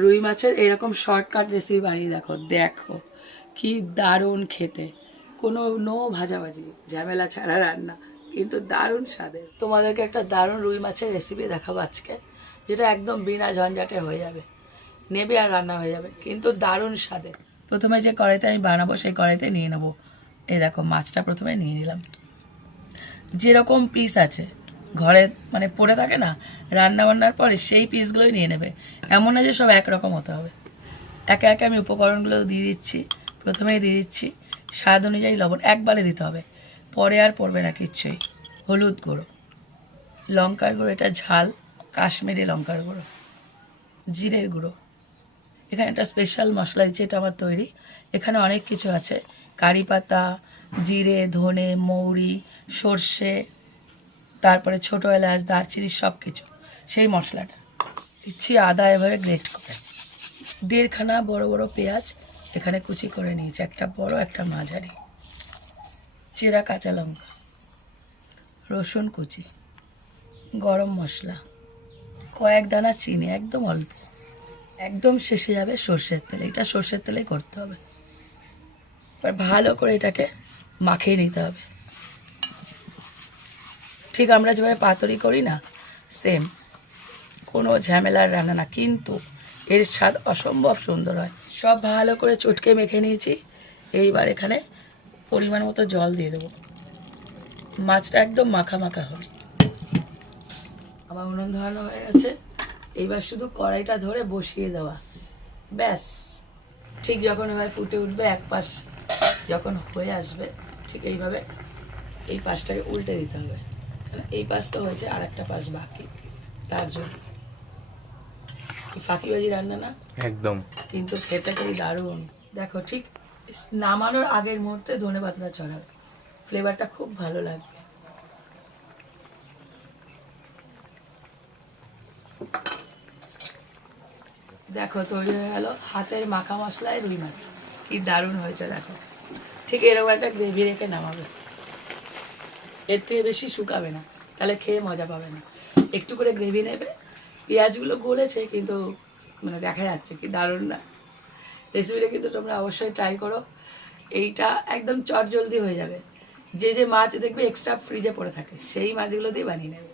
রুই মাছের এরকম শর্টকাট রেসিপি বানিয়ে দেখো, দেখো কি দারুণ খেতে, কোনো নো ভাজাভাজি, ঝামেলা ছাড়া রান্না, কিন্তু দারুণ স্বাদের। তোমাদেরকে একটা দারুণ রুই মাছের রেসিপি দেখাবো আজকে, যেটা একদম বিনা ঝঞ্ঝাটে হয়ে যাবে, নেবে আর রান্না হয়ে যাবে, কিন্তু দারুণ স্বাদের। প্রথমে যে কড়াইতে আমি বানাবো সেই কড়াইতে নিয়ে নেবো, এই দেখো মাছটা প্রথমে নিয়ে নিলাম। যেরকম পিস আছে ঘরে মানে পড়ে থাকে না রান্না বান্নার পরে, সেই পিসগুলোই নিয়ে নেবে, এমন না যে সব একরকম হতে হবে। একে একে আমি উপকরণগুলো দিয়ে দিচ্ছি। প্রথমেই দিয়ে দিচ্ছি স্বাদ অনুযায়ী লবণ, একবারে দিতে হবে, পরে আর পড়বে না কিচ্ছুই। হলুদ গুঁড়ো, লঙ্কার গুঁড়ো, এটা ঝাল কাশ্মীরি লঙ্কার গুঁড়ো, জিরের গুঁড়ো, এখানে একটা স্পেশাল মশলা দিচ্ছি, এটা আমার তৈরি। এখানে অনেক কিছু আছে, কারি পাতা, জিরে, ধনে, মৌরি, সর্ষে, তারপরে ছোটো এলাচ, দারচিনি, সব কিছু, সেই মশলাটা দিচ্ছি। আদা এভাবে গ্রেট করে, 1.5খানা বড় বড় পেঁয়াজ এখানে কুচি করে নিয়েছি, একটা বড় একটা মাঝারি, চেরা কাঁচা লঙ্কা, রসুন কুচি, গরম মশলা, কয়েক দানা চিনি, একদম অল্প, একদম শেষে যাবে সর্ষের তেল, এটা সর্ষের তেলেই করতে হবে। এবার ভালো করে এটাকে মাখিয়ে নিতে হবে, ঠিক আমরা যেভাবে পাতুরি করি না সেম, কোনো ঝামেলার রান্না না, কিন্তু এর স্বাদ অসম্ভব সুন্দর হয়। সব ভালো করে চটকে মেখে নিয়েছি। এইবার এখানে পরিমাণ মতো জল দিয়ে দেবো, মাছটা একদম মাখা মাখা হবে। আমার উনুন ধরানো হয়ে গেছে, এইবার শুধু কড়াইটা ধরে বসিয়ে দেওয়া, ব্যাস। ঠিক যখন এবার ফুটে উঠবে, এক পাশ যখন হয়ে আসবে, ঠিক এইভাবে এই পাশটাকে উল্টে দিতে হবে, এই পাশ তো হয়েছে, আর একটা পাশ বাকি, তার জন্য। ফাঁকিবাজি রান্না না একদম, কিন্তু খেতে খুবই দারুণ। দেখো ঠিক নামানোর আগের মুহূর্তে ধনেপাতাটা ছড়াবে, ফ্লেভারটা খুব ভালো লাগবে। দেখো তৈরি হয়ে গেল হাতের মাখা মশলায় রুই মাছ, কি দারুণ হয়েছে দেখো। ঠিক এরকম একটা গ্রেভি রেখে নামাবে, এর থেকে বেশি শুকাবে না, তাহলে খেয়ে মজা পাবে না। একটু করে গ্রেভি নেবে, পেঁয়াজগুলো গলেছে কিন্তু মানে দেখা যাচ্ছে, কি দারুণ না রেসিপিটা, কিন্তু তোমরা অবশ্যই ট্রাই করো। এইটা একদম চটজলদি হয়ে যাবে। যে যে মাছ দেখবে এক্সট্রা ফ্রিজে পড়ে থাকে, সেই মাছগুলো দিয়ে বানিয়ে নেবে।